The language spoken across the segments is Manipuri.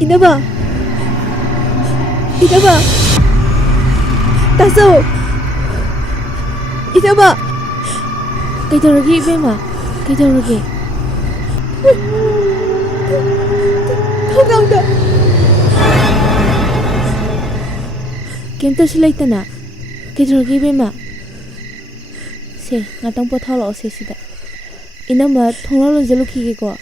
Inaba! Inaba! Taso! Inaba! ꯀꯩꯗꯧꯔꯒꯦ ꯏꯕꯦꯝꯃ ꯀꯩꯗꯧꯔꯒꯦ ꯊꯣꯡꯅꯥꯎꯗ ꯀꯩꯝꯇꯁꯨ ꯂꯩꯇꯅ ꯀꯩꯗꯧꯔꯒꯦ ꯏꯕꯦꯝꯃ ꯁꯦ ꯉꯥꯛꯇꯪ ꯄꯣꯊꯥꯂꯛꯑꯣ ꯁꯦ ꯁꯤꯗ ꯏꯅꯝꯃ ꯊꯣꯡꯅꯥꯎ ꯂꯣꯟꯁꯤꯜꯂꯨꯈꯤꯒꯦꯀꯣ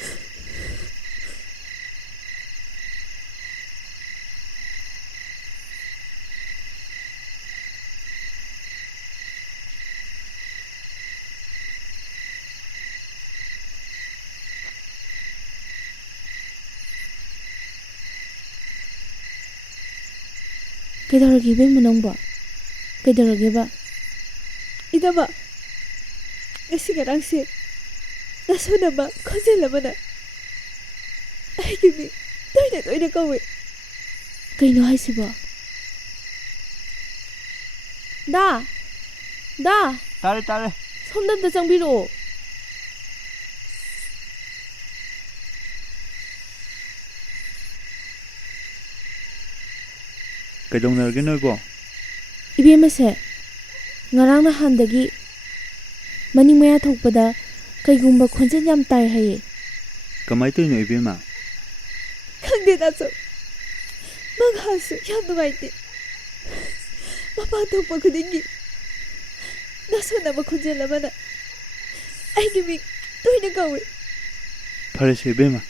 ꯀꯩꯗꯧꯔꯒꯦ ꯏꯕꯦꯝꯃ ꯅꯪꯕꯣ ꯀꯩꯗꯧꯔꯒꯦꯕ Inaba! Ngasi ngarangse nasunaba khonjel amana aigi mi toina kawe ꯀꯩꯅꯣ ꯍꯥꯏꯁꯤꯕꯣ ꯗꯥ ꯗꯥ ꯇꯥꯔꯦ ꯇꯥꯔꯦ ꯁꯣꯝꯗ ꯑꯝꯇ ꯆꯪꯕꯤꯔꯛꯑꯣ ꯀꯩꯗꯧꯅꯔꯒꯦ ꯅꯣꯏꯕꯣ ꯏꯕꯦꯝꯃꯁꯦ ꯉꯔꯥꯡ ꯅꯍꯥꯟꯗꯒꯤ ꯃꯅꯤꯡ ꯃꯌꯥ ꯊꯣꯛꯄꯗ ꯀꯩꯒꯨꯝꯕ ꯈꯣꯟꯖꯦꯜ ꯌꯥꯝ ꯇꯥꯏ ꯍꯥꯏꯌꯦ ꯀꯃꯥꯏ ꯇꯧꯔꯤꯅꯣ ꯏꯕꯦꯝꯃ khangde daso manghasu yam nugaite mapa thokpa khudingi nasunaba khonjel amana aigi mi toina kawe ꯐꯔꯦꯁꯦ ꯏꯕꯦꯝꯃ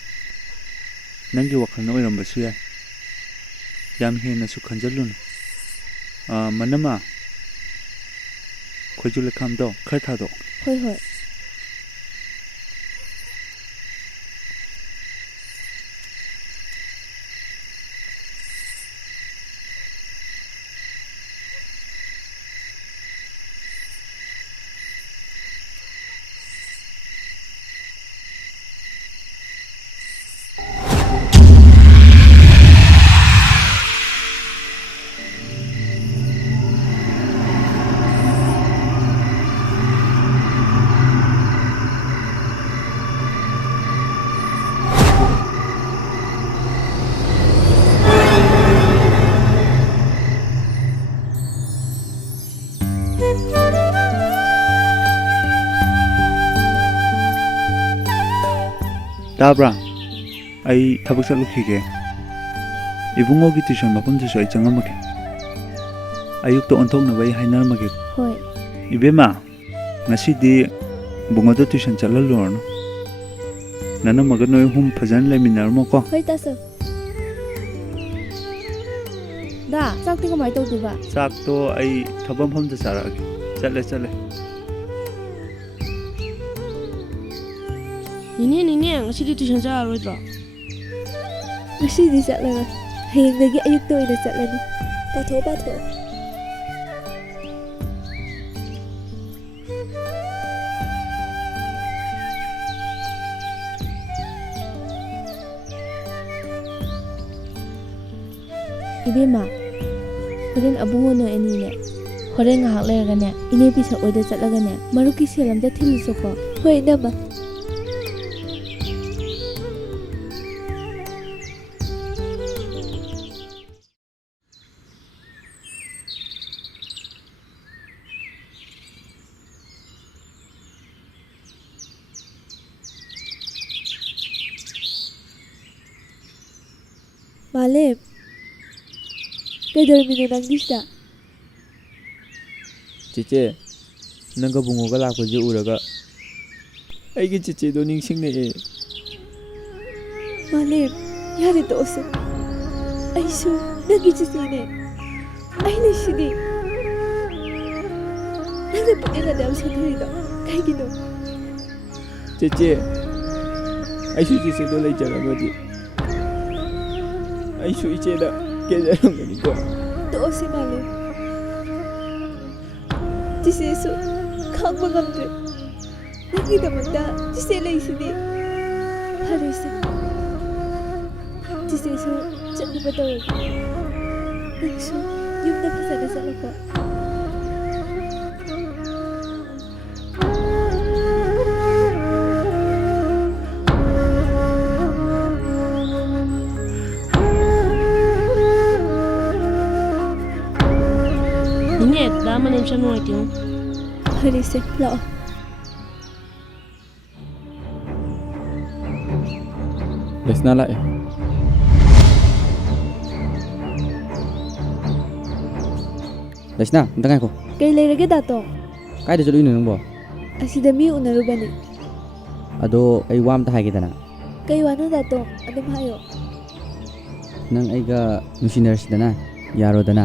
ꯅꯪꯒꯤ ꯋꯥꯈꯜꯅ ꯑꯣꯏꯔꯝꯕꯁꯨ ꯌꯥꯏ ꯌꯥꯝ ꯍꯦꯟꯅꯁꯨ ꯈꯟꯖꯜꯂꯨꯅꯨ ꯃꯅꯝꯃ ꯈꯣꯏꯖꯨ ꯂꯩꯈꯥꯝꯗꯣ ꯈꯔ ꯊꯥꯗꯣꯛ ꯍꯣꯏ ꯍꯣꯏ ꯇꯥꯕ꯭ꯔꯥ ꯑꯩ ꯊꯕꯛ ꯆꯠꯂꯨꯈꯤꯒꯦ ꯏꯕꯨꯡꯉꯣꯒꯤ ꯇ꯭ꯌꯨꯁꯟ ꯃꯐꯝꯗꯨꯁꯨ ꯑꯩ ꯆꯪꯉꯝꯃꯒꯦ ꯑꯌꯨꯛꯇ ꯑꯣꯟꯊꯣꯛꯅꯕ ꯑꯩ ꯍꯥꯏꯅꯔꯝꯃꯒꯦ ꯍꯣꯏ ꯏꯕꯦꯝꯃ ꯉꯁꯤꯗꯤ ꯕꯨꯡꯉꯣꯗꯣ ꯇ꯭ꯌꯨꯁꯟ ꯆꯠꯍꯜꯂꯨꯔꯅꯨ ꯅꯅꯝꯃꯒ ꯅꯣꯏ ꯑꯍꯨꯝ ꯐꯖꯅ ꯂꯩꯃꯤꯟꯅꯔꯝꯃꯣꯀꯣ ꯍꯣꯏ ꯇꯥꯁꯣ ꯗꯥ ꯆꯥꯛꯇꯤ ꯀꯃꯥꯏ ꯇꯧꯗꯣꯏꯕ ꯆꯥꯛꯇꯣ ꯑꯩ ꯊꯕꯛ ꯃꯐꯝꯗ ꯆꯥꯔꯛꯑꯒꯦ ꯆꯠꯂꯦ ꯅꯤꯅꯦ ꯉꯁꯤꯗꯤ tuition ꯆꯠꯂꯔꯣꯏꯗ꯭ꯔꯣ ngasi chatlara hayengdagi ayukta oina chatlani patho ꯏꯕꯦꯝꯃ ꯍꯣꯔꯦꯟ ꯑꯕꯨꯡꯉꯣ ꯅꯣꯏ ꯑꯅꯤꯅꯦ ꯍꯣꯔꯦꯟ ꯉꯥꯏꯍꯥꯛ ꯂꯩꯔꯒꯅꯦ ꯏꯅꯦ ꯄꯤꯁꯛ ꯑꯣꯏꯗ ꯆꯠꯂꯒꯅꯦ ꯃꯔꯨꯞꯀꯤ ꯁꯦꯜ ꯑꯝꯇ ꯊꯤꯜꯂꯨꯆꯣꯀꯣ hoi inaba Malem kaidarmino nangdi sida ꯆꯦꯆꯦ ꯅꯪꯒ ꯕꯨꯡꯉꯣꯒ ꯂꯥꯛꯄꯁꯦ ꯎꯔꯒ ꯑꯩꯒꯤ ꯆꯦꯆꯦꯗꯣ ꯅꯤꯡꯁꯤꯡꯉꯛꯑꯦ Malem yare tosu aisu nangi chisine aina shidi nangda pukena dam sadhurido kaigino ꯆꯦꯆꯦ ꯑꯩꯁꯨ ꯆꯦꯆꯦꯗꯣ ꯂꯩꯖꯔꯝꯃꯗꯤ ꯑꯩꯁꯨ ꯏꯆꯦꯗ ꯀꯦꯖꯔꯝꯒꯅꯤꯀꯣ tosi Malem Jisesu khangba ngamdre nangi damakta jise leisidi harese Jisesu chatnaba tawagi nangsu yumda phasana chatlako दा मैंने मिशन नुआती हूँ ꯐꯔꯦꯁꯦ ꯂꯥꯛꯑꯣ ꯂꯩꯁꯅꯥ ꯂꯥꯛꯑꯦ ꯂꯩꯁꯅꯥ ꯑꯝꯇ ꯉꯥꯏꯈꯣ ꯀꯩ ꯂꯩꯔꯒꯦ ꯗꯥꯇꯣ ꯀꯥꯏꯗ ꯆꯠꯂꯨꯏꯅꯣ ꯅꯪꯕꯣ ꯑꯁꯤꯗ ꯃꯤ ꯎꯅꯔꯨꯕꯅꯤ ꯑꯗꯣ ꯑꯩ ꯋꯥ ꯑꯝꯇ ꯍꯥꯏꯒꯦꯗꯅ ꯀꯩ ꯋꯥꯅꯣ ꯗꯥꯇꯣ ꯑꯗꯨꯝ ꯍꯥꯏꯌꯣ ꯅꯪ ꯑꯩꯒ ꯅꯨꯡꯁꯤꯅꯔꯁꯤꯗꯅ ꯌꯥꯔꯣꯗꯅ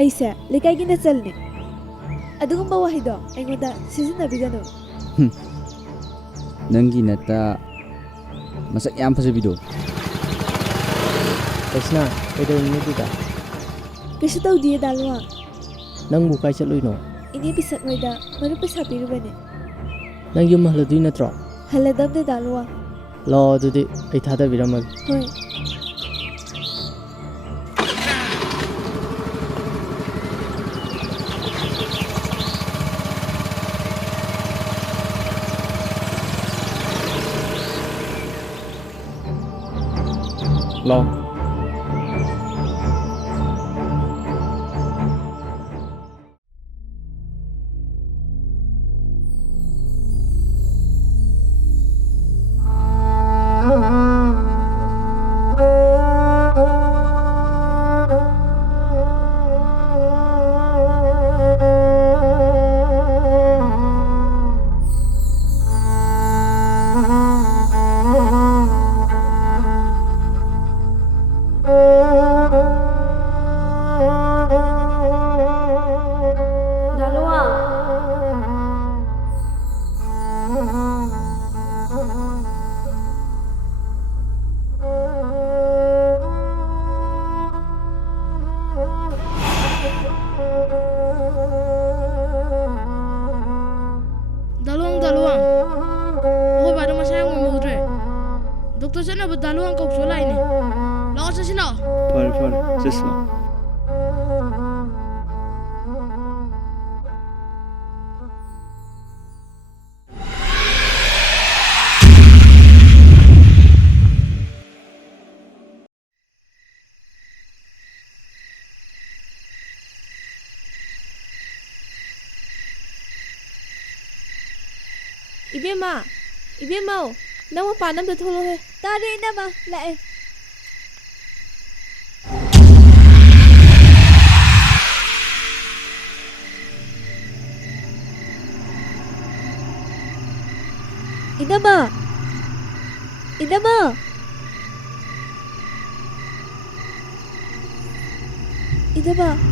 ꯑꯩꯁꯦ ꯂꯩꯀꯥꯏꯒꯤ ꯅꯆꯜꯅꯦ ꯑꯗꯨꯒꯨꯝꯕ ꯋꯥꯍꯩꯗꯣ ꯑꯩꯉꯣꯟꯗ ꯁꯤꯖꯤꯟꯅꯕꯤꯒꯅꯨ ꯅꯪꯒꯤ ꯅꯠꯇ ꯃꯁꯛ ꯌꯥꯝ ꯐꯖꯕꯤꯗꯣ ꯂꯩꯁꯅꯥ ꯀꯩꯗꯧꯔꯤꯅꯣ ꯑꯗꯨꯗ ꯀꯩꯁꯨ ꯇꯧꯗꯤꯌꯦ ꯗꯥꯂꯨꯋꯥ ꯅꯪꯕꯨ ꯀꯥꯏ ꯆꯠꯂꯨꯏꯅꯣ ꯏꯅꯦ ꯄꯤꯁꯛ ꯍꯣꯏꯗ ꯃꯔꯨꯞ ꯄꯩꯁꯥ ꯄꯤꯔꯨꯕꯅꯦ ꯅꯪ ꯌꯨꯝ ꯍꯜꯂꯗꯣꯏ ꯅꯠꯇ꯭ꯔꯣ ꯍꯜꯂꯗꯕꯅꯦ ꯗꯥꯂꯨꯋꯥ ꯂꯥꯛꯑꯣ ꯑꯗꯨꯗꯤ ꯑꯩ ꯊꯥꯗꯕꯤꯔꯝꯃꯒꯦ ꯍꯣꯏ ꯂꯥꯛꯑꯣ ꯗꯥꯂꯨꯋꯥ दालुआं अखोई बादो मसा yang ngomudre dokter sana ba daluang kau sola ini lawan sa sila ꯐꯔꯦ ꯐꯔꯦ ꯆꯠꯁꯤ ꯂꯥꯛꯑꯣ 이베마 이베마오 ꯅꯪ ꯃꯄꯥꯟ ꯑꯝꯇ ꯊꯣꯛꯂꯛꯑꯣꯍꯦ ꯇꯥꯔꯦ ꯏꯅꯝꯃ ꯂꯥꯛꯑꯦ 이남아 이남아 이남아